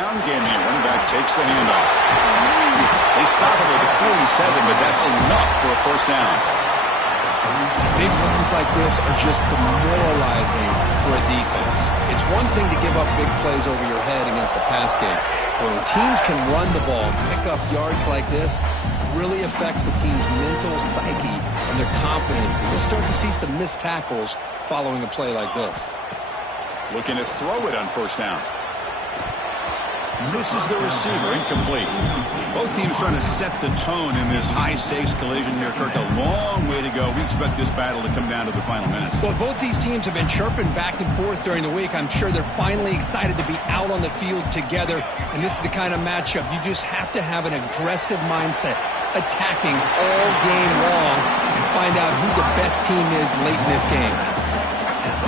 ground game here. Running back takes the handoff. They stop him at the 47, but that's enough for a first down. Big runs like this are just demoralizing for a defense. It's one thing to give up big plays over your head against the pass game. When teams can run the ball, pick up yards like this, really affects the team's mental psyche and their confidence. And you'll start to see some missed tackles following a play like this. Looking to throw it on first down. Misses the receiver, incomplete. Both teams trying to set the tone in this high-stakes collision here, Kirk. A long way to go. We expect this battle to come down to the final minutes. Well, both these teams have been chirping back and forth during the week. I'm sure they're finally excited to be out on the field together, and this is the kind of matchup you just have to have an aggressive mindset, attacking all game long, and find out who the best team is late in this game.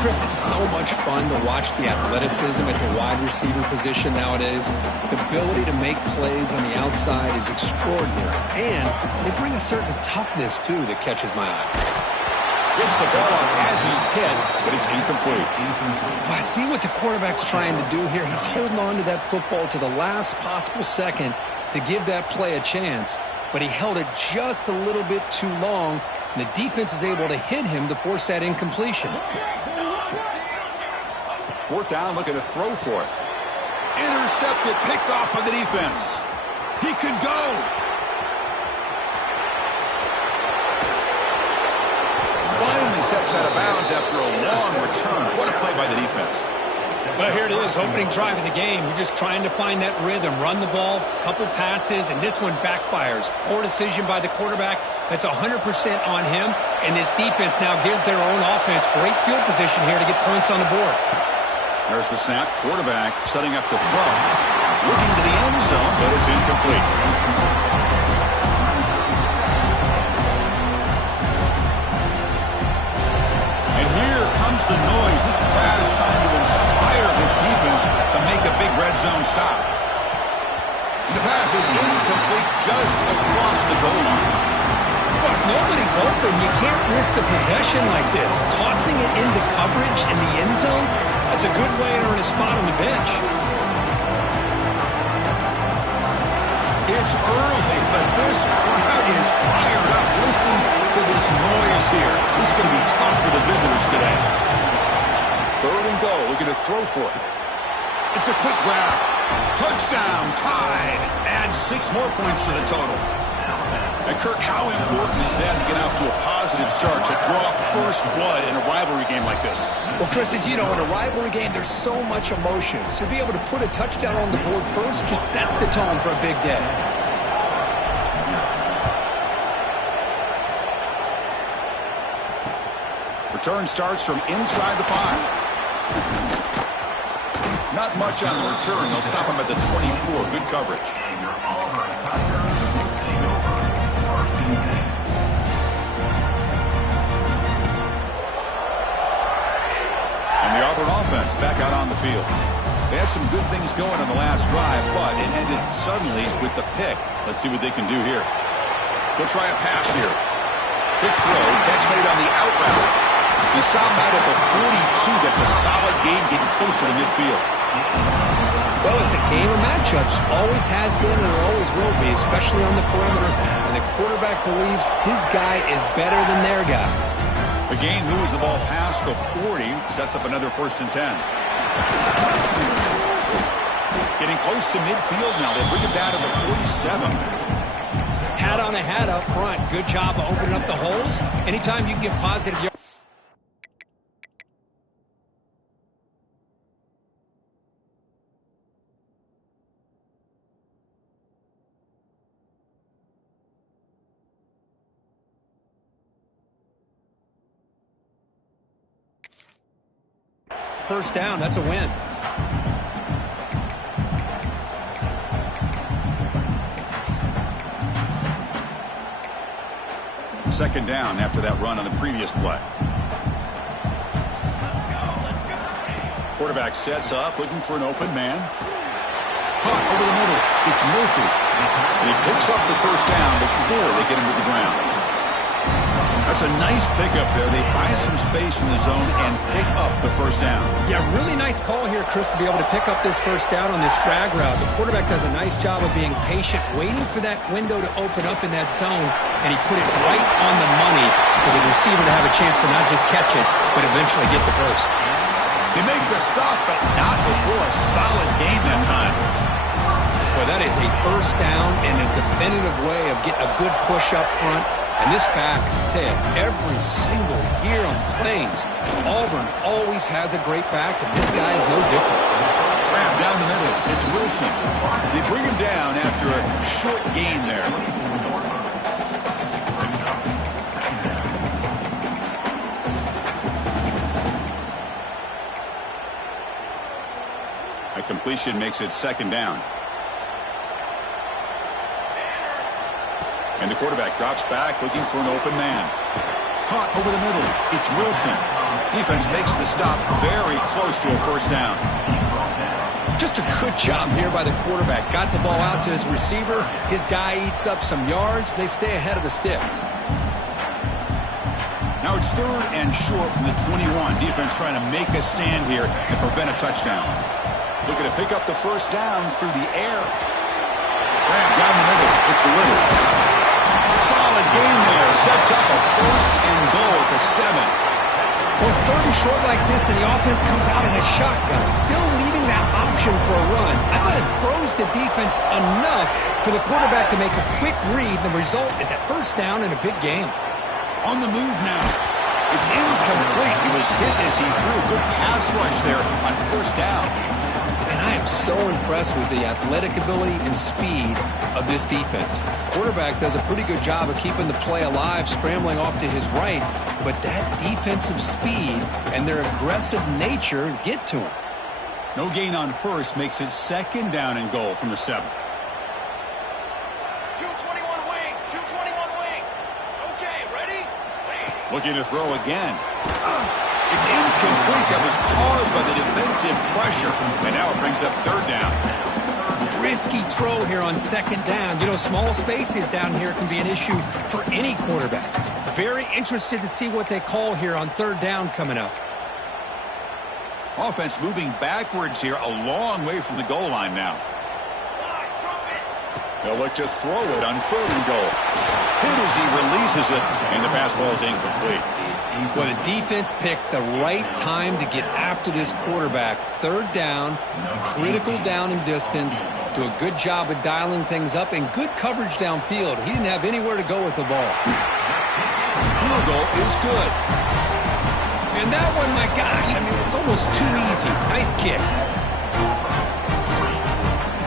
Chris, it's so much fun to watch the athleticism at the wide receiver position nowadays. The ability to make plays on the outside is extraordinary. And they bring a certain toughness, too, that catches my eye. Gets the ball off as he's hit, but it's incomplete. Well, I see what the quarterback's trying to do here. He's holding on to that football to the last possible second to give that play a chance. But he held it just a little bit too long, and the defense is able to hit him to force that incompletion. Fourth down, looking to throw for it. Intercepted, picked off by the defense. He could go. Finally steps out of bounds after a long return. What a play by the defense. Well, here it is, opening drive of the game. You're just trying to find that rhythm, run the ball, a couple passes, and this one backfires. Poor decision by the quarterback. That's 100% on him, and this defense now gives their own offense great field position here to get points on the board. There's the snap. Quarterback setting up the throw. Looking to the end zone, but it's incomplete. And here comes the noise. This crowd is trying to inspire this defense to make a big red zone stop. And the pass is incomplete just across the goal line. Well, if nobody's open, you can't miss the possession like this. Tossing it into coverage in the end zone, that's a good way to earn a spot on the bench. It's early, but this crowd is fired up. Listen to this noise here. This is going to be tough for the visitors today. Third and goal, looking to throw for it. It's a quick grab. Touchdown, tied, and 6 more points to the total. And Kirk, how important is that to get off to a positive start, to draw first blood in a rivalry game like this? Well, Chris, as you know, in a rivalry game, there's so much emotion. So to be able to put a touchdown on the board first just sets the tone for a big day. Return starts from inside the 5. Not much on the return. They'll stop him at the 24. Good coverage. And the Auburn offense back out on the field. They had some good things going on the last drive, but it ended suddenly with the pick. Let's see what they can do here. They'll try a pass here. Quick throw. Catch made on the out route. He stopped out at the 42. That's a solid gain, getting closer to midfield. Well, it's a game of matchups. Always has been and always will be, especially on the perimeter. And the quarterback believes his guy is better than their guy. The game moves the ball past the 40. Sets up another 1st and 10. Getting close to midfield now. They bring it down to the 47. Hat on a hat up front. Good job of opening up the holes. Anytime you can get positive yards. First down, that's a win. Second down after that run on the previous play. Quarterback sets up, looking for an open man. Caught over the middle. It's Murphy. And he picks up the first down before they get him to the ground. That's That's a nice pickup there. They find some space in the zone and pick up the first down. Yeah, really nice call here, Chris, to be able to pick up this first down on this drag route. The quarterback does a nice job of being patient, waiting for that window to open up in that zone, and he put it right on the money for the receiver to have a chance to not just catch it, but eventually get the first. They make the stop, but not before a solid gain that time. Well, that is a first down and a definitive way of getting a good push up front. And this back, Ted, every single year on Plains, Auburn always has a great back, and this guy is no different. Grab down the middle. It's Wilson. They bring him down after a short gain there. A completion makes it second down. And the quarterback drops back, looking for an open man. Caught over the middle. It's Wilson. Defense makes the stop very close to a first down. Just a good job here by the quarterback. Got the ball out to his receiver. His guy eats up some yards. They stay ahead of the sticks. Now it's third and short from the 21. Defense trying to make a stand here and prevent a touchdown. Looking to pick up the first down through the air. Grab down the middle. It's Little. Solid gain there. Sets up a first and goal at the 7. Well, it's third and short like this, and the offense comes out in a shotgun, still leaving that option for a run. I thought it throws the defense enough for the quarterback to make a quick read. The result is a first down and a big gain. On the move now. It's incomplete. He was hit as he threw. Good pass rush there on first down. And I am so impressed with the athletic ability and speed of this defense. Quarterback does a pretty good job of keeping the play alive, scrambling off to his right, but that defensive speed and their aggressive nature get to him. No gain on first makes it second down and goal from the 7. 221 wing, 221 wing. Okay, ready? Looking to throw again. It's incomplete. That was caused by the defensive pressure. And now it brings up third down. Risky throw here on second down. You know, small spaces down here can be an issue for any quarterback. Very interested to see what they call here on third down coming up. Offense moving backwards here, a long way from the goal line now. They'll look to throw it on third and goal. Hit as he releases it, and the pass ball is incomplete. Well, the defense picks the right time to get after this quarterback. Third down, critical down and distance. Do a good job of dialing things up and good coverage downfield. He didn't have anywhere to go with the ball. Field goal is good. And that one, my gosh, I mean, it's almost too easy. Nice kick.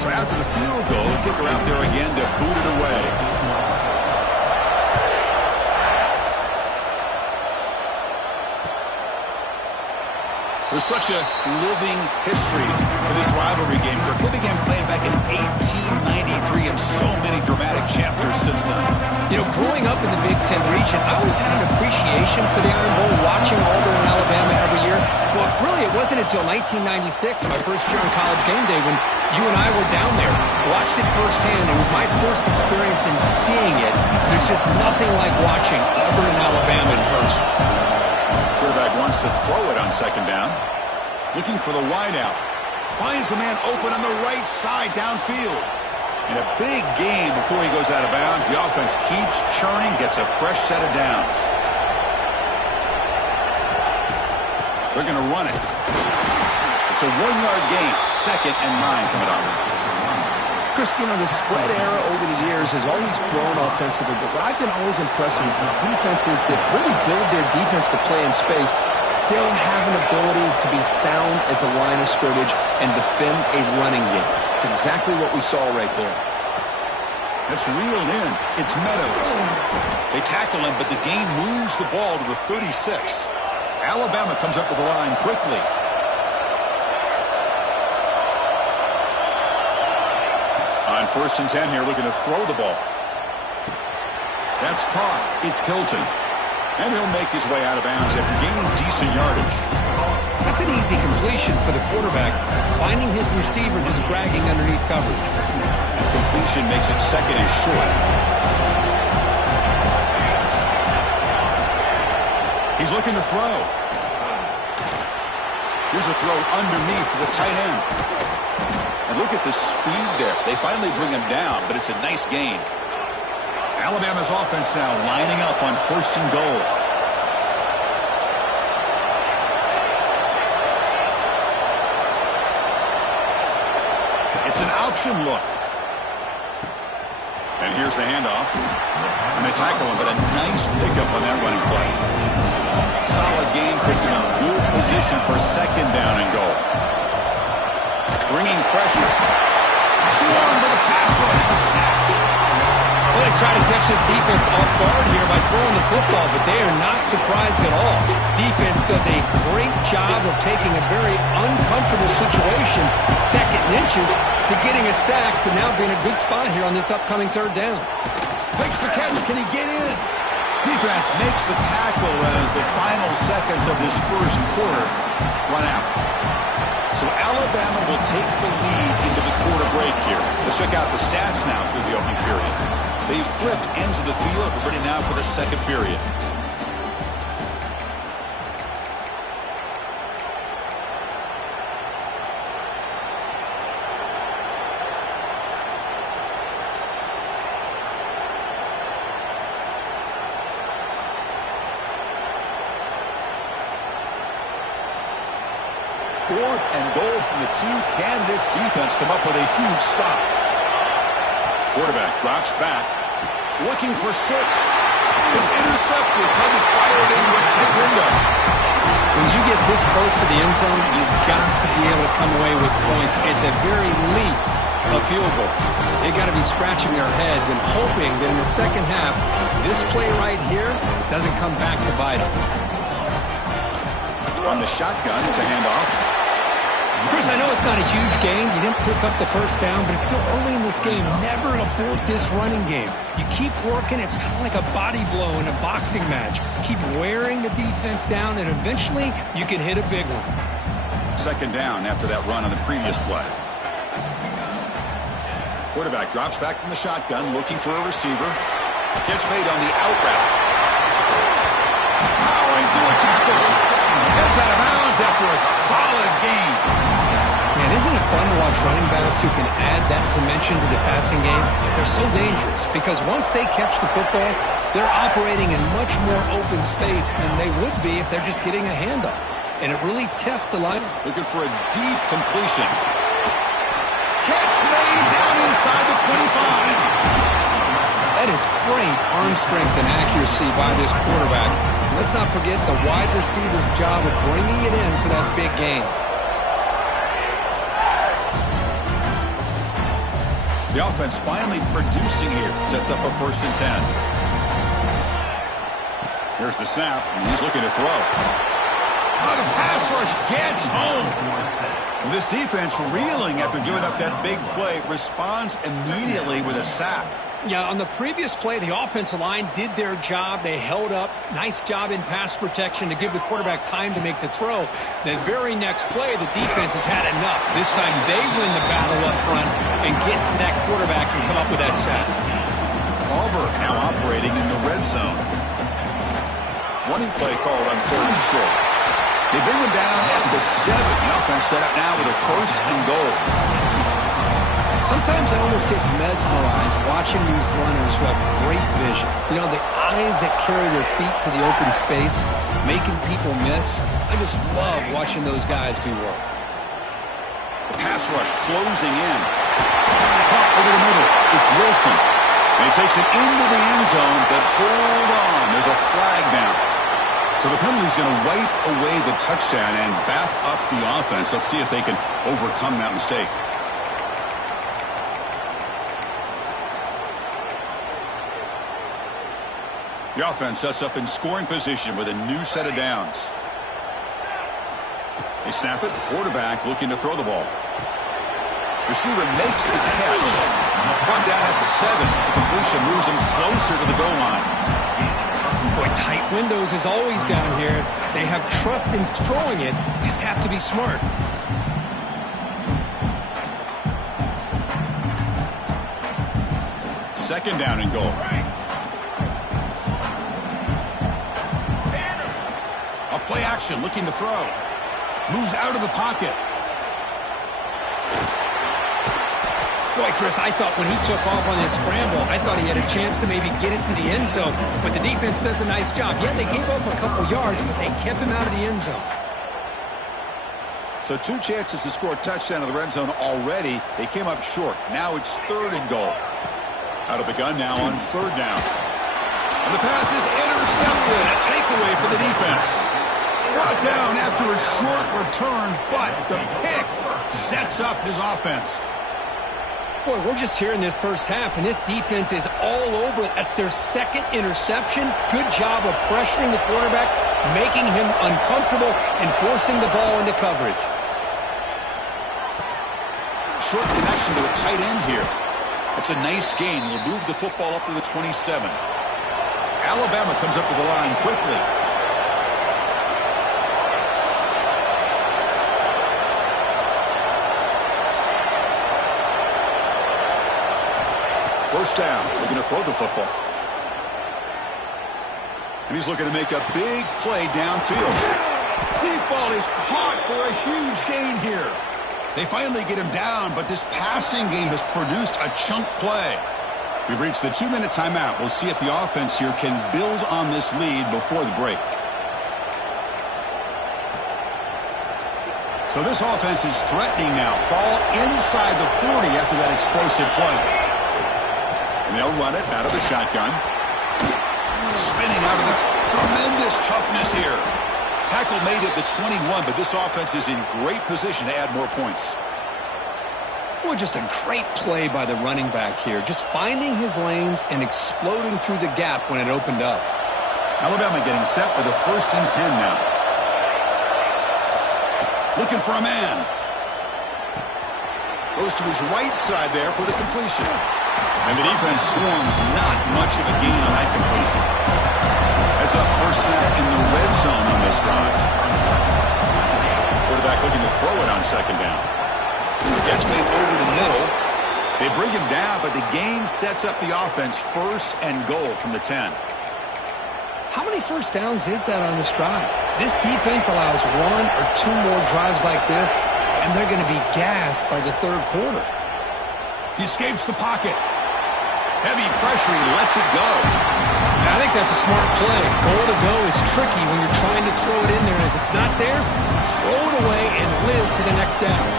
So after the field goal, the kicker out there again to boot it away. There's such a living history to this rivalry game. Kirk began playing back in 1893 and so many dramatic chapters since then. You know, growing up in the Big Ten region, I always had an appreciation for the Iron Bowl, watching Auburn and Alabama every year. But really, it wasn't until 1996, my first year on College Game Day, when you and I were down there, watched it firsthand. It was my first experience in seeing it. There's just nothing like watching Auburn and Alabama in person. Quarterback wants to throw it on second down. Looking for the wideout. Finds a man open on the right side downfield. And a big gain before he goes out of bounds. The offense keeps churning, gets a fresh set of downs. They're going to run it. It's a 1-yard gain. 2nd and 9 coming up. Chris, you know, the spread era over the years has always grown offensively, but what I've been always impressed with defenses that really build their defense to play in space still have an ability to be sound at the line of scrimmage and defend a running game. It's exactly what we saw right there. That's reeled in. It's Meadows. They tackle him, but the gain moves the ball to the 36. Alabama comes up with the line quickly. On 1st and 10 here, looking to throw the ball. That's caught. It's Hilton. And he'll make his way out of bounds after gaining decent yardage. That's an easy completion for the quarterback, finding his receiver just dragging underneath coverage. Completion makes it 2nd and short. He's looking to throw. Here's a throw underneath to the tight end. And look at the speed there. They finally bring him down, but it's a nice gain. Alabama's offense now lining up on 1st and goal. It's an option look. And here's the handoff. And they tackle him, but a nice pickup on that running play. Solid game, puts him in a good position for 2nd down and goal. Bringing pressure. Swarm for the pass rush. Sacked. Well, they try to catch this defense off guard here by throwing the football, but they are not surprised at all. Defense does a great job of taking a very uncomfortable situation, 2nd and inches, to getting a sack, to now being a good spot here on this upcoming 3rd down. Makes the catch. Can he get in? Defense makes the tackle as the final seconds of this 1st quarter run out. So Alabama will take the lead into the quarter break here. Let's check out the stats now through the opening period. They've flipped ends of the field. We're ready now for the 2nd period. Fourth and goal from the 2. Can this defense come up with a huge stop? Quarterback drops back, looking for 6. It's intercepted, trying to fire it into a tight window. When you get this close to the end zone, you've got to be able to come away with points, at the very least a field goal. They've got to be scratching their heads and hoping that in the 2nd half, this play right here doesn't come back to bite them. On the shotgun, it's a handoff. Chris, I know it's not a huge gain. You didn't pick up the 1st down, but it's still early in this game. Never abort this running game. You keep working. It's kind of like a body blow in a boxing match. Keep wearing the defense down, and eventually you can hit a big one. 2nd down after that run on the previous play. Quarterback drops back from the shotgun, looking for a receiver. Catch made on the out route. Powering through a tackle. Heads out of bounds after a solid game. Man, isn't it fun to watch running backs who can add that dimension to the passing game? They're so dangerous because once they catch the football, they're operating in much more open space than they would be if they're just getting a handoff. And it really tests the line. Looking for a deep completion. Catch made down inside the 25. That is great arm strength and accuracy by this quarterback. Let's not forget the wide receiver's job of bringing it in for that big gain. The offense finally producing here. Sets up a 1st and 10. Here's the snap, and he's looking to throw. Oh, the pass rush gets home. And this defense reeling after giving up that big play. Responds immediately with a sack. Yeah, on the previous play, the offensive line did their job. They held up. Nice job in pass protection to give the quarterback time to make the throw. The very next play, the defense has had enough. This time they win the battle up front and get to that quarterback and come up with that sack. Auburn now operating in the red zone. Running play called on 3rd and short. They bring him down at the 7. The offense set up now with a 1st and goal. Sometimes I almost get mesmerized watching these runners who have great vision. You know, the eyes that carry their feet to the open space, making people miss. I just love watching those guys do work. The pass rush closing in. Caught over the middle. It's Wilson. And he takes it into the end zone, but hold on. There's a flag down. So the penalty's going to wipe away the touchdown and back up the offense. Let's see if they can overcome that mistake. The offense sets up in scoring position with a new set of downs. They snap it. Quarterback looking to throw the ball. Receiver makes the catch. Brought down at the 7. The completion moves him closer to the goal line. Boy, tight windows is always down here. They have trust in throwing it. They just have to be smart. Second down and goal. Play action, looking to throw. Moves out of the pocket. Boy, Chris, I thought when he took off on his scramble, I thought he had a chance to maybe get it to the end zone. But the defense does a nice job. Yeah, they gave up a couple yards, but they kept him out of the end zone. So 2 chances to score a touchdown in the red zone already. They came up short. Now it's 3rd and goal. Out of the gun now on 3rd down. And the pass is intercepted. A takeaway for the defense. Brought down after a short return, but the pick sets up his offense. Boy, we're just here in this first half, and this defense is all over it. That's their 2nd interception. Good job of pressuring the quarterback, making him uncomfortable, and forcing the ball into coverage. Short connection to the tight end here. It's a nice gain. Will move the football up to the 27. Alabama comes up to the line quickly. First down, looking to throw the football. And he's looking to make a big play downfield. Deep ball is caught for a huge gain here. They finally get him down, but this passing game has produced a chunk play. We've reached the 2-minute timeout. We'll see if the offense here can build on this lead before the break. So this offense is threatening now. Ball inside the 40 after that explosive play. And they'll run it out of the shotgun. Spinning out of the tremendous toughness here. Tackle made at the 21, but this offense is in great position to add more points. Well, just a great play by the running back here. Just finding his lanes and exploding through the gap when it opened up. Alabama getting set with a 1st and 10 now. Looking for a man. Goes to his right side there for the completion. And the defense swarms, not much of a gain on that completion. That's a first snap in the red zone on this drive. Quarterback looking to throw it on 2nd down. Gets made over the middle. They bring him down, but the gain sets up the offense 1st and goal from the 10. How many first downs is that on this drive? This defense allows 1 or 2 more drives like this, and they're going to be gassed by the 3rd quarter. He escapes the pocket. Heavy pressure, he lets it go. I think that's a smart play. Goal to go is tricky when you're trying to throw it in there, and if it's not there, throw it away and live for the next down.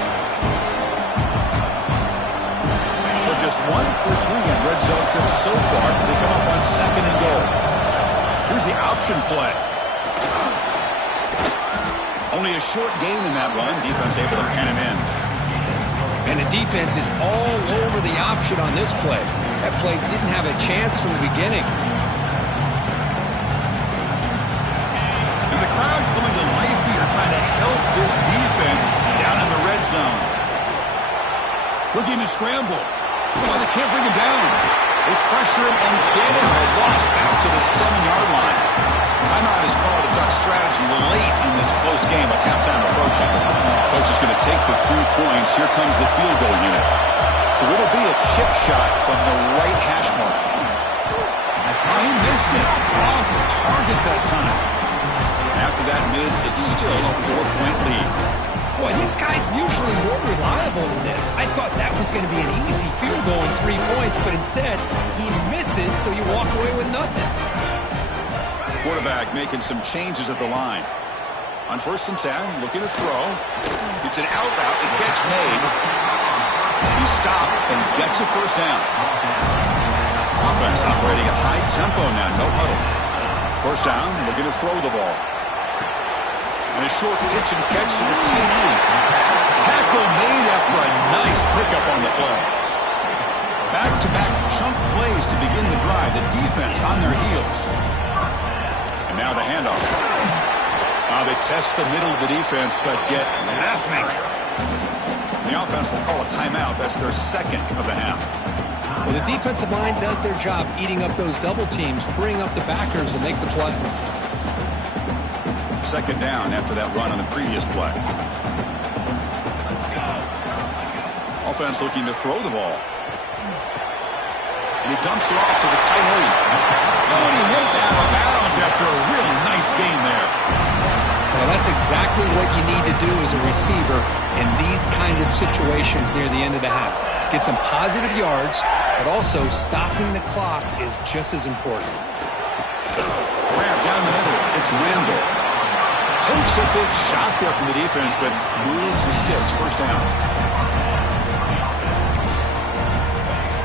So just 1 for 3 on red zone trips so far. They come up on 2nd and goal. Here's the option play. Only a short gain in that run. Defense able to pen him in. And the defense is all over the option on this play. That play didn't have a chance from the beginning. And the crowd coming to life here, trying to help this defense down in the red zone. Looking to scramble. Well, they can't bring him down. They pressure him and get him. A loss back to the 7-yard line. Timeout is called a Duck strategy late in this close game with halftime approaching. Coach is going to take the 3 points. Here comes the field goal unit. So it'll be a chip shot from the right hash mark. Oh, he missed it. Off target that time. After that miss, it's still a 4-point lead. Boy, this guy's usually more reliable than this. I thought that was going to be an easy field goal in 3 points, but instead, he misses, so you walk away with nothing. Quarterback making some changes at the line. On 1st and 10, looking to throw. It's an out route. The catch made. He stopped and gets a 1st down. Offense operating at high tempo now. No huddle. 1st down, looking to throw the ball. And a short pitch and catch to the tight end. Tackle made after a nice pickup on the play. Back-to-back chunk plays to begin the drive. The defense on their heels. And now the handoff. They test the middle of the defense, but get nothing. The offense will call a timeout. That's their 2nd of the half. Well, the defensive line does their job eating up those double teams, freeing up the backers to make the play. 2nd down after that run on the previous play. Offense looking to throw the ball. And he dumps it off to the tight end. Oh, and he hits out of bounds after a really nice game there. That's exactly what you need to do as a receiver in these kind of situations near the end of the half. Get some positive yards, but also stopping the clock is just as important. Grab down the middle. It's Randall. Takes a big shot there from the defense, but moves the sticks. First down.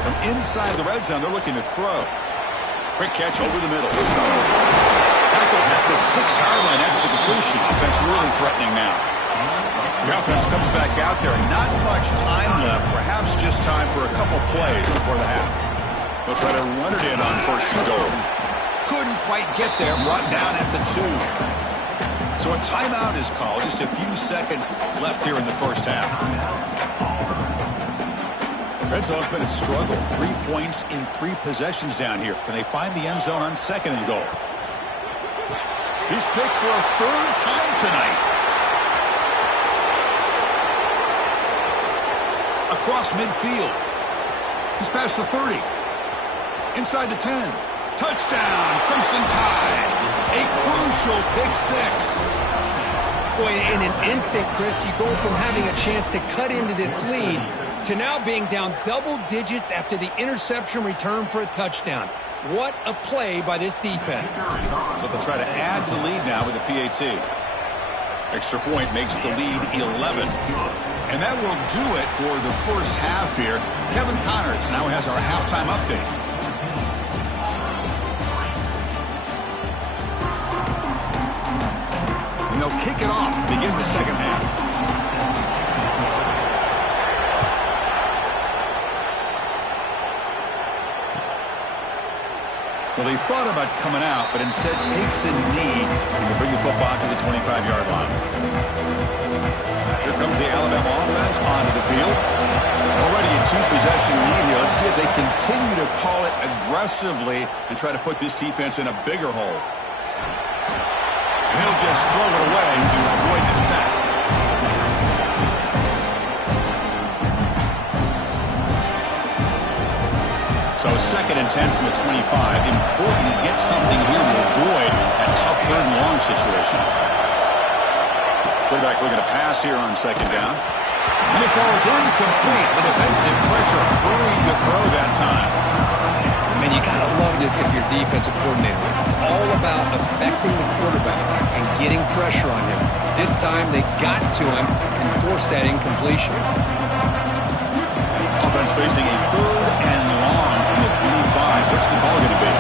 From inside the red zone, they're looking to throw. Quick catch over the middle. Tackle at the 6-yard line after the completion. Offense really threatening now. The offense comes back out there. Not much time left. Perhaps just time for a couple plays before the half. They'll try to run it in on 1st and goal. Couldn't quite get there. Brought down at the 2. So a timeout is called. Just a few seconds left here in the first half. Red zone's been a struggle. 3 points in 3 possessions down here. Can they find the end zone on 2nd and goal? He's picked for a 3rd time tonight. Across midfield. He's past the 30. Inside the 10. Touchdown, Crimson Tide. A crucial pick 6. Boy, in an instant, Chris, you go from having a chance to cut into this lead to now being down double digits after the interception return for a touchdown. What a play by this defense. So they'll try to add to the lead now with a PAT. Extra point makes the lead 11. And that will do it for the first half here. Kevin Connors now has our halftime update. And they'll kick it off to begin the second half. Well, he thought about coming out, but instead takes a knee to bring the football to the 25-yard line. Here comes the Alabama offense onto the field. Already a 2-possession lead here. Let's see if they continue to call it aggressively and try to put this defense in a bigger hole. And he'll just throw it away to avoid the sack. So 2nd and 10 from the 25. Important to get something here to avoid that tough 3rd and long situation. Quarterback looking to pass here on 2nd down. And it falls incomplete. The defensive pressure hurried the throw that time. Man, you got to love this if you're defensive coordinator. It's all about affecting the quarterback and getting pressure on him. This time they got to him and forced that incompletion. Offense facing a 3rd and long from the 25. What's the call going to be?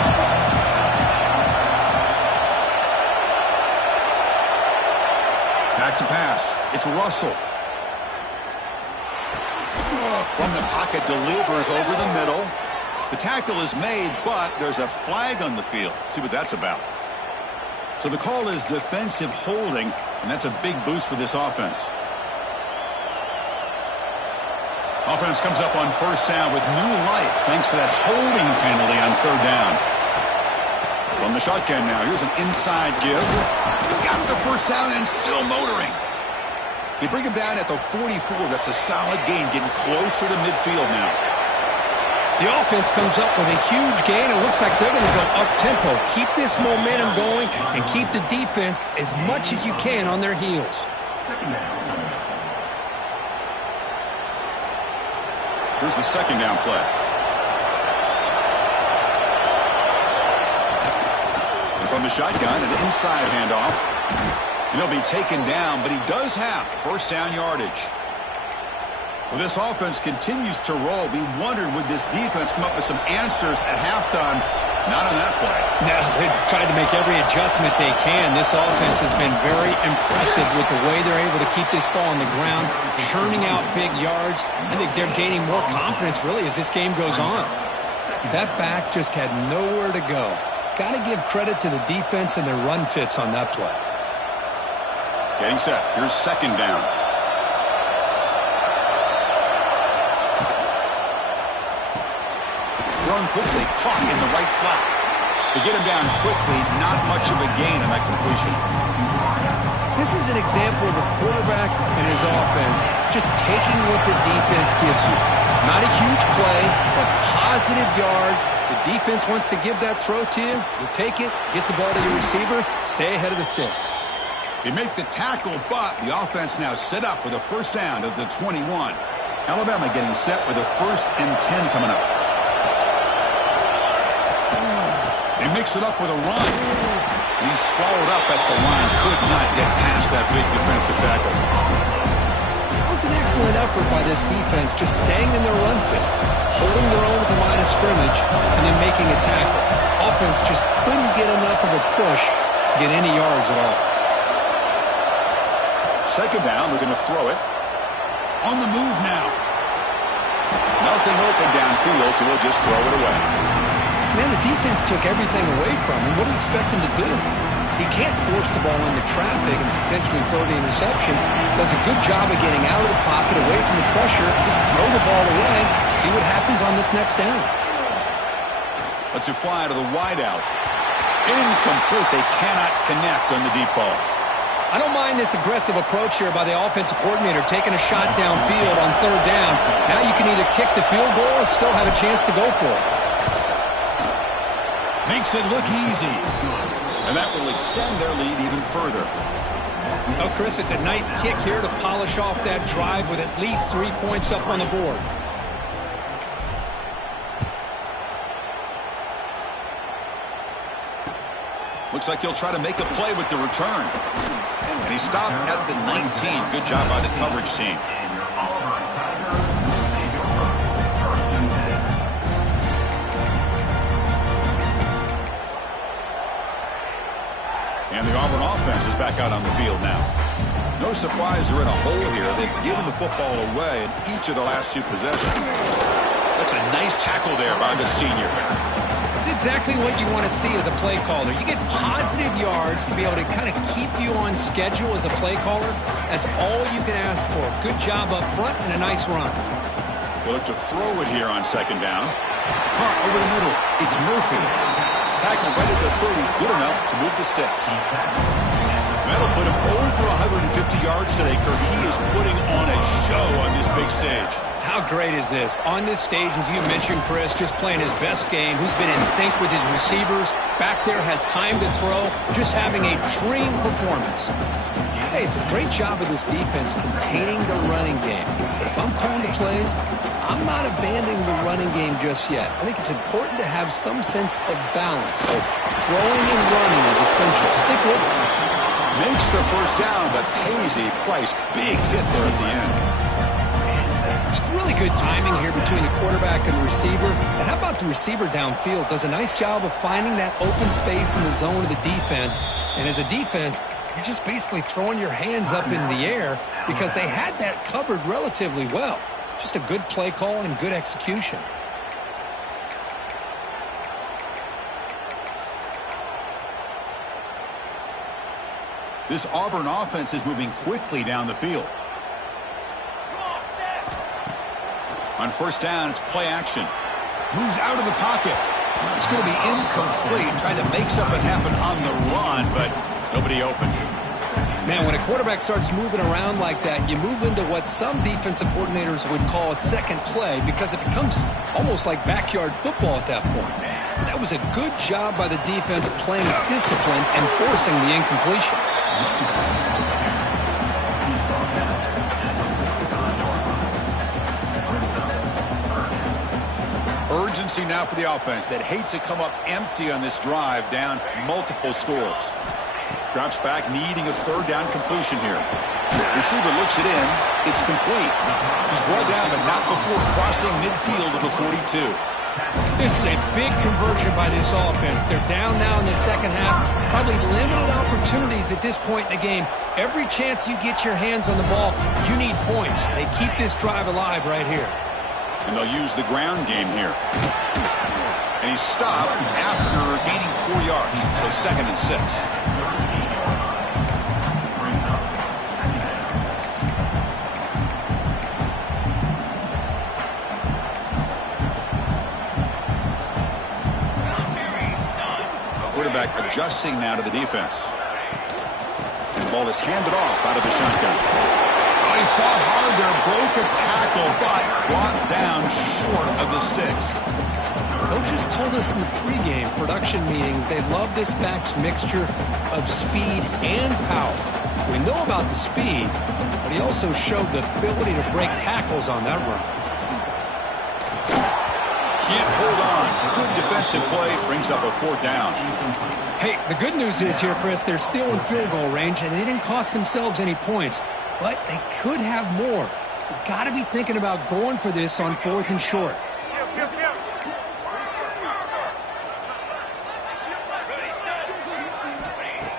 Back to pass. It's Russell. From the pocket, delivers over the middle. The tackle is made, but there's a flag on the field. Let's see what that's about. So the call is defensive holding, and that's a big boost for this offense. Offense comes up on 1st down with new life thanks to that holding penalty on 3rd down. From the shotgun now, here's an inside give. He's got the 1st down and still motoring. They bring him down at the 44. That's a solid gain, getting closer to midfield now. The offense comes up with a huge gain. It looks like they're going to go up-tempo. Keep this momentum going and keep the defense as much as you can on their heels. Here's the 2nd down play. And from the shotgun, an inside handoff. And he'll be taken down, but he does have 1st down yardage. Well, this offense continues to roll. We wondered, would this defense come up with some answers at halftime? Not on that play. No, they've tried to make every adjustment they can. This offense has been very impressive with the way they're able to keep this ball on the ground, churning out big yards. I think they're gaining more confidence, really, as this game goes on. That back just had nowhere to go. Got to give credit to the defense and their run fits on that play. Getting set. Here's 2nd down. Thrown quickly, caught in the right flat. They get him down quickly, not much of a gain on that completion. This is an example of a quarterback and his offense just taking what the defense gives you. Not a huge play, but positive yards. The defense wants to give that throw to you. You take it, get the ball to your receiver, stay ahead of the sticks. They make the tackle, but the offense now set up with a first down at the 21. Alabama getting set with a 1st and 10 coming up. They mix it up with a run. He's swallowed up at the line. Could not get past that big defensive tackle. That was an excellent effort by this defense, just staying in their run fits, holding their own at the line of scrimmage, and then making a tackle. Offense just couldn't get enough of a push to get any yards at all. Second down, we're going to throw it. On the move now. Nothing open downfield, so we'll just throw it away. Man, the defense took everything away from him. What do you expect him to do? He can't force the ball into traffic and potentially throw the interception. Does a good job of getting out of the pocket, away from the pressure, just throw the ball away, see what happens on this next down. Let's fly to the wideout. Incomplete. They cannot connect on the deep ball. I don't mind this aggressive approach here by the offensive coordinator, taking a shot downfield on third down. Now you can either kick the field goal or still have a chance to go for it. Makes it look easy. And that will extend their lead even further. Oh, Chris, it's a nice kick here to polish off that drive with at least 3 points up on the board. Looks like he'll try to make a play with the return. And he stopped at the 19. Good job by the coverage team. And the Auburn offense is back out on the field now. No surprise they're in a hole here. They've given the football away in each of the last 2 possessions. That's a nice tackle there by the senior. It's exactly what you want to see as a play caller. You get positive yards to be able to kind of keep you on schedule as a play caller. That's all you can ask for. Good job up front and a nice run. They look to throw it here on second down. Caught over the middle. It's Murphy. Tackle right at the 30. Good enough to move the sticks. That'll put him over 150 yards today, Kirk. He is putting on a show on this big stage. How great is this? On this stage, as you mentioned, Chris, just playing his best game. He's been in sync with his receivers. Back there, has time to throw. Just having a dream performance. Hey, it's a great job of this defense containing the running game. But if I'm calling the plays, I'm not abandoning the running game just yet. I think it's important to have some sense of balance. So throwing and running is essential. Stick with it. Makes the first down, but pays a price. Big hit there at the end. It's really good timing here between the quarterback and the receiver. And how about the receiver downfield? Does a nice job of finding that open space in the zone of the defense. And as a defense, you're just basically throwing your hands up in the air because they had that covered relatively well. Just a good play call and good execution. This Auburn offense is moving quickly down the field. On first down, it's play action. Moves out of the pocket. It's going to be incomplete, trying to make something happen on the run, but nobody open. Man, when a quarterback starts moving around like that, you move into what some defensive coordinators would call a second play because it becomes almost like backyard football at that point. But that was a good job by the defense playing discipline and forcing the incompletion. Urgency now for the offense that hates to come up empty on this drive, down multiple scores. Drops back, needing a third down completion here. Receiver looks it in. It's complete. He's brought down, but not before crossing midfield of the 42. This is a big conversion by this offense. They're down now in the second half. Probably limited opportunities at this point in the game. Every chance you get your hands on the ball, you need points. They keep this drive alive right here. And they'll use the ground game here. And he's stopped after gaining 4 yards. So 2nd and 6. Quarterback adjusting now to the defense. And the ball is handed off out of the shotgun. Oh, he fought hard there, broke a tackle, but brought down short of the sticks. Coaches told us in the pregame production meetings they love this back's mixture of speed and power. We know about the speed, but he also showed the ability to break tackles on that run. Can't hold on. Good defensive play brings up a 4th down. Hey, the good news is here, Chris, they're still in field goal range, and they didn't cost themselves any points, but they could have more. You got to be thinking about going for this on 4th and short.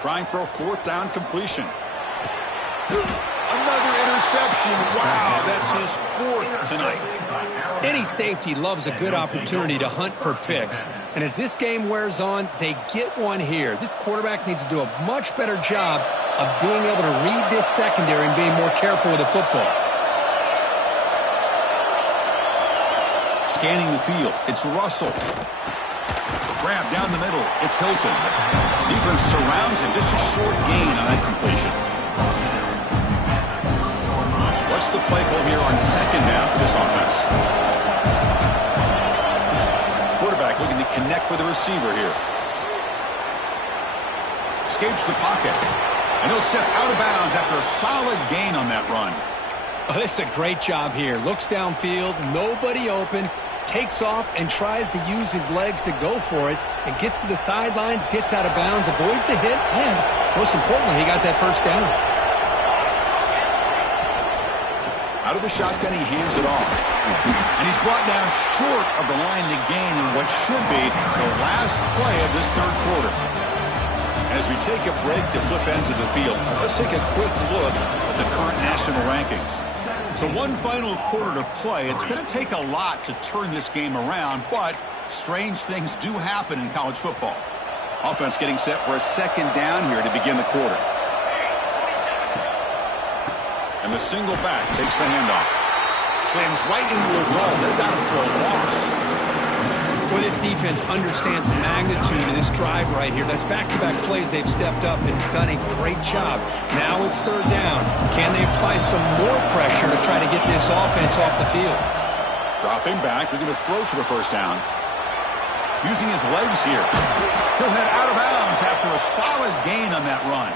Trying for a 4th down completion. Another interception. Wow, that's his 4th tonight. Any safety loves a good opportunity to hunt for picks. And as this game wears on, they get one here. This quarterback needs to do a much better job of being able to read this secondary and being more careful with the football. Scanning the field, it's Russell. Grab down the middle, it's Hilton. Defense surrounds him, just a short gain on that completion. What's the play call here on 2nd down for this offense? Quarterback looking to connect with the receiver here. Escapes the pocket. And he'll step out of bounds after a solid gain on that run. Oh, this is a great job here. Looks downfield, nobody open, takes off and tries to use his legs to go for it, and gets to the sidelines, gets out of bounds, avoids the hit, and most importantly, he got that 1st down. Out of the shotgun, he hands it off. And he's brought down short of the line to gain in what should be the last play of this 3rd quarter. As we take a break to flip into the field, let's take a quick look at the current national rankings. So one final quarter to play. It's going to take a lot to turn this game around, but strange things do happen in college football. Offense getting set for a 2nd down here to begin the quarter. And the single back takes the handoff. Slams right into a wall. They've got him for a loss. Well, this defense understands the magnitude of this drive right here. That's back-to-back plays. They've stepped up and done a great job. Now it's 3rd down. Can they apply some more pressure to try to get this offense off the field? Dropping back. They're going to throw for the 1st down. Using his legs here. He'll head out of bounds after a solid gain on that run.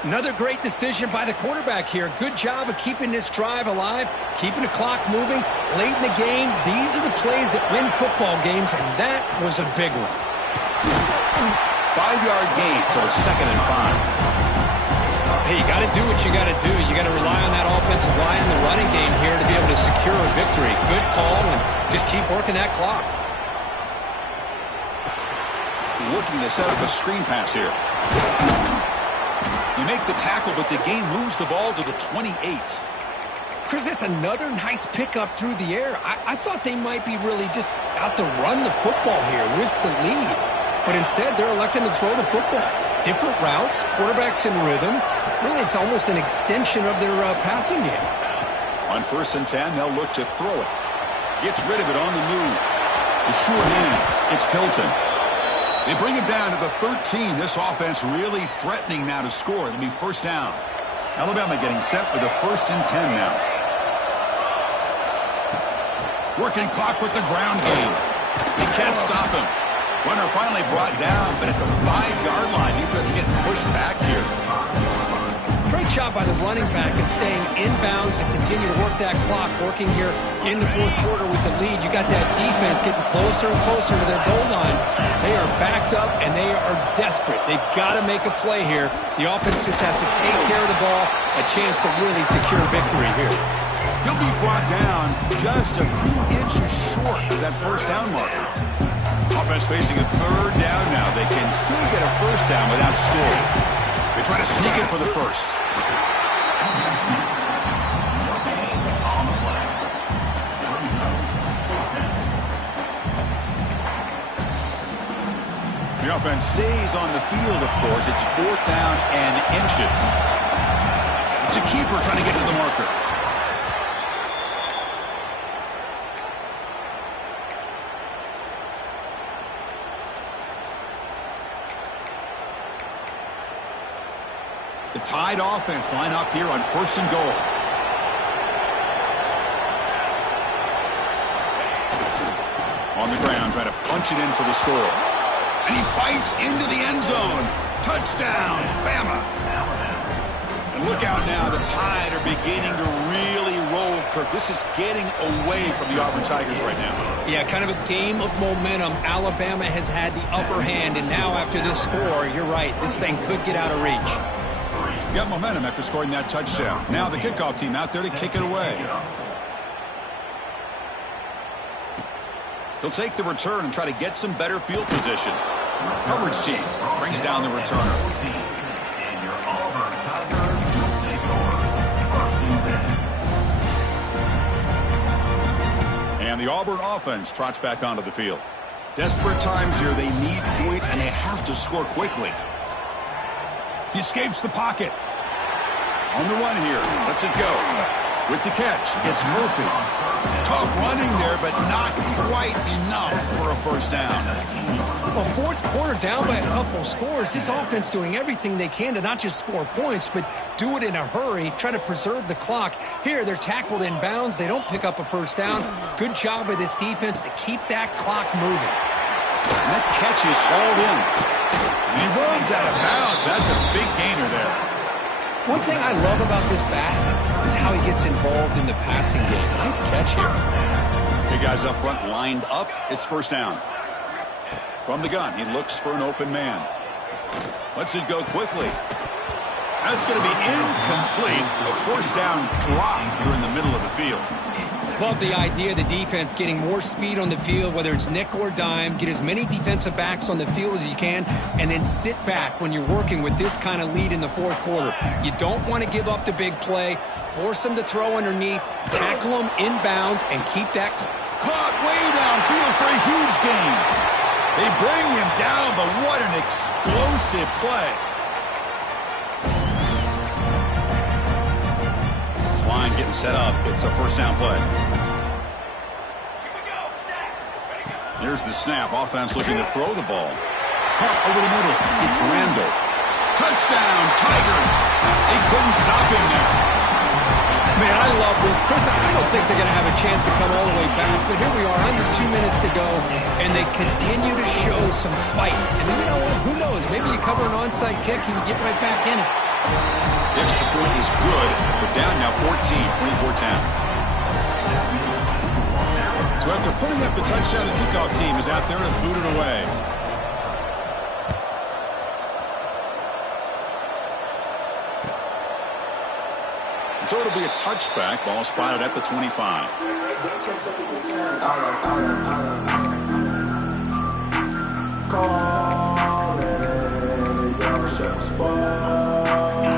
Another great decision by the quarterback here. Good job of keeping this drive alive, keeping the clock moving. Late in the game, these are the plays that win football games, and that was a big one. 5-yard gain, so it's 2nd and 5. Hey, you got to do what you got to do. You got to rely on that offensive line and the running game here to be able to secure a victory. Good call, and just keep working that clock. Looking to set up a screen pass here. You make the tackle, but the game moves the ball to the 28. Chris, that's another nice pickup through the air. I thought they might be really just out to run the football here with the lead. But instead, they're electing to throw the football. Different routes, quarterbacks in rhythm. Really, it's almost an extension of their passing game. On 1st and 10, they'll look to throw it. Gets rid of it on the move. The short hands. It's Hilton. They bring him down to the 13. This offense really threatening now to score. It'll be 1st down. Alabama getting set with a 1st and 10 now. Working clock with the ground game. He can't stop him. Runner finally brought down, but at the 5-yard line, defense getting pushed back here. Great job by the running back is staying inbounds to continue to work that clock, working here in the 4th quarter with the lead. You got that defense getting closer and closer to their goal line. They are backed up, and they are desperate. They've got to make a play here. The offense just has to take care of the ball, a chance to really secure victory here. He'll be brought down just a few inches short of that 1st down marker. Offense facing a 3rd down now. They can still get a 1st down without scoring. They try to sneak it for the 1st. The offense stays on the field, of course. It's 4th down and inches. It's a keeper trying to get to the marker. The Tide offense line up here on 1st and goal. On the ground, trying to punch it in for the score. And he fights into the end zone. Touchdown, Bama. Look out now. The Tide are beginning to really roll, Kirk. This is getting away from the Auburn Tigers right now. Yeah, kind of a game of momentum. Alabama has had the upper hand, and now after this score, you're right, this thing could get out of reach. Got momentum after scoring that touchdown. Now the kickoff team out there to kick it away. He'll take the return and try to get some better field position. Coverage team brings down the returner. And the Auburn offense trots back onto the field. Desperate times here. They need points, and they have to score quickly. He escapes the pocket. On the run here. Lets it go. With the catch, it's Murphy. Tough running there, but not quite enough for a first down. Well, fourth quarter down by a couple scores. This offense doing everything they can to not just score points, but do it in a hurry, try to preserve the clock. Here, they're tackled in bounds. They don't pick up a first down. Good job by this defense to keep that clock moving. And that catch is hauled in. And he runs out of bounds. That's a big gainer there. One thing I love about this back is how he gets involved in the passing game. Nice catch here. Big guys up front lined up. It's first down. From the gun, he looks for an open man. Lets it go quickly. That's going to be incomplete. A first down drop here in the middle of the field. Love the idea of the defense getting more speed on the field, whether it's nickel or dime, get as many defensive backs on the field as you can, and then sit back when you're working with this kind of lead in the fourth quarter. You don't want to give up the big play, force them to throw underneath, tackle them inbounds, and keep that caught way downfield for a huge gain. They bring him down, but what an explosive play. This line getting set up. It's a first down play. Here's the snap. Offense looking to throw the ball. Caught over the middle. It's Randall. Touchdown, Tigers. They couldn't stop him there. Man, I love this. Chris, I don't think they're going to have a chance to come all the way back, but here we are, under 2 minutes to go, and they continue to show some fight. And you know what? Who knows? Maybe you cover an onside kick and you get right back in it. The extra point is good. We're down now 14, 24-10. So after putting up the touchdown, the kickoff team is out there to boot it away. So it'll be a touchback. Ball spotted at the 25.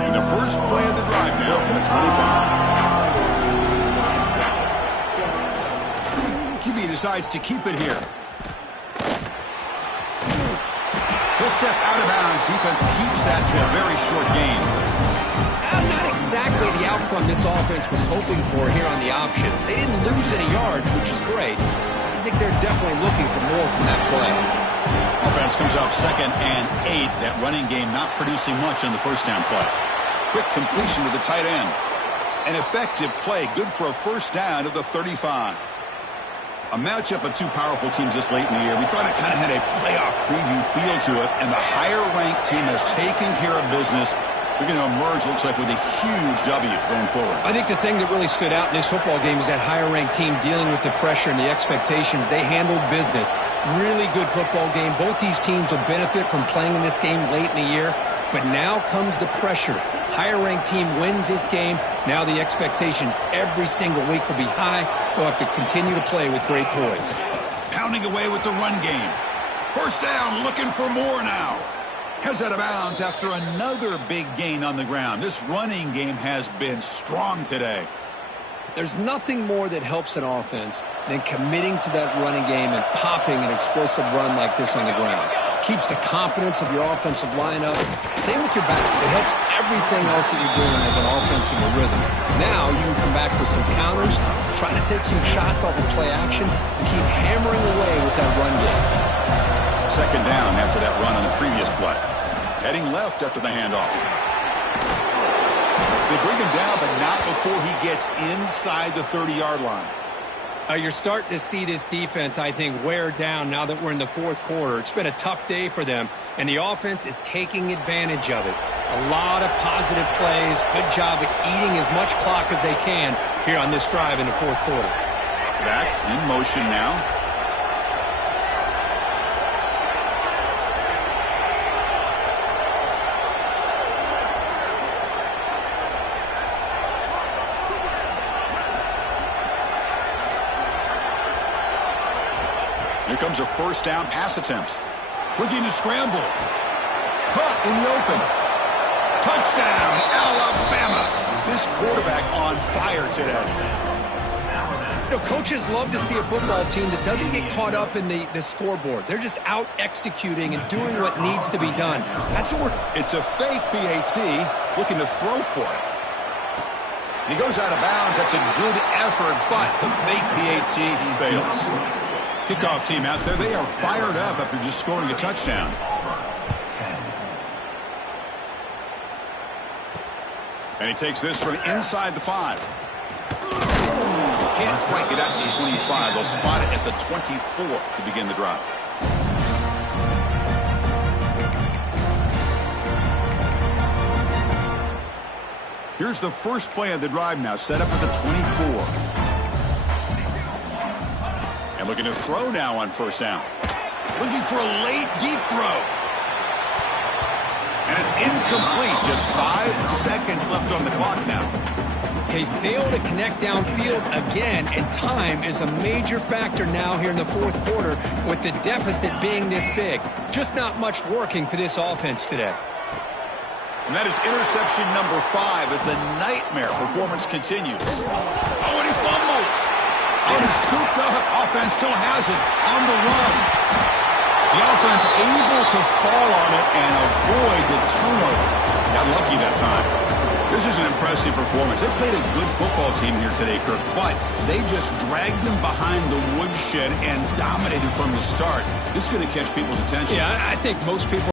And the first play of the drive now from the 25. QB decides to keep it here. He'll step out of bounds. Defense keeps that to a very short gain. Not exactly the outcome this offense was hoping for here on the option. They didn't lose any yards, which is great. I think they're definitely looking for more from that play. Offense comes up 2nd and 8. That running game not producing much on the first down play. Quick completion to the tight end. An effective play, good for a first down at the 35. A matchup of two powerful teams this late in the year. We thought it kind of had a playoff preview feel to it, and the higher-ranked team has taken care of business. They're going to emerge, looks like, with a huge W going forward. I think the thing that really stood out in this football game is that higher-ranked team dealing with the pressure and the expectations. They handled business. Really good football game. Both these teams will benefit from playing in this game late in the year, but now comes the pressure. Higher-ranked team wins this game. Now the expectations every single week will be high. They'll have to continue to play with great poise. Pounding away with the run game. First down, looking for more now. Heads out of bounds after another big gain on the ground. This running game has been strong today. There's nothing more that helps an offense than committing to that running game and popping an explosive run like this on the ground. Keeps the confidence of your offensive lineup. Same with your back. It helps everything else that you're doing as an offense in your rhythm. Now you can come back with some counters, try to take some shots off of play action, and keep hammering away with that run game. Second down after that run on the previous play. Heading left after the handoff. They bring him down, but not before he gets inside the 30-yard line. You're starting to see this defense, I think, wear down now that we're in the fourth quarter. It's been a tough day for them, and the offense is taking advantage of it. A lot of positive plays. Good job of eating as much clock as they can here on this drive in the fourth quarter. Back in motion now. Here comes a first down pass attempt. Looking to scramble. Caught in the open. Touchdown, Alabama. This quarterback on fire today. You know, coaches love to see a football team that doesn't get caught up in the scoreboard. They're just out executing and doing what needs to be done. That's what we're... It's a fake PAT, looking to throw for it. He goes out of bounds. That's a good effort, but the fake PAT fails. Kickoff team out there, they are fired up after just scoring a touchdown. And he takes this from inside the 5. Can't quite get out to the 25. They'll spot it at the 24 to begin the drive. Here's the first play of the drive now, set up at the 24. And looking to throw now on first down. Looking for a late, deep throw. And it's incomplete. Just 5 seconds left on the clock now. They fail to connect downfield again, and time is a major factor now here in the fourth quarter with the deficit being this big. Just not much working for this offense today. And that is interception number 5 as the nightmare performance continues. Oh, and he fumbles. And he's scooped up. Offense still has it on the run. The offense able to fall on it and avoid the turnover. Got lucky that time. This is an impressive performance. They played a good football team here today, Kirk, but they just dragged them behind the woodshed and dominated from the start. This is going to catch people's attention. Yeah, I think most people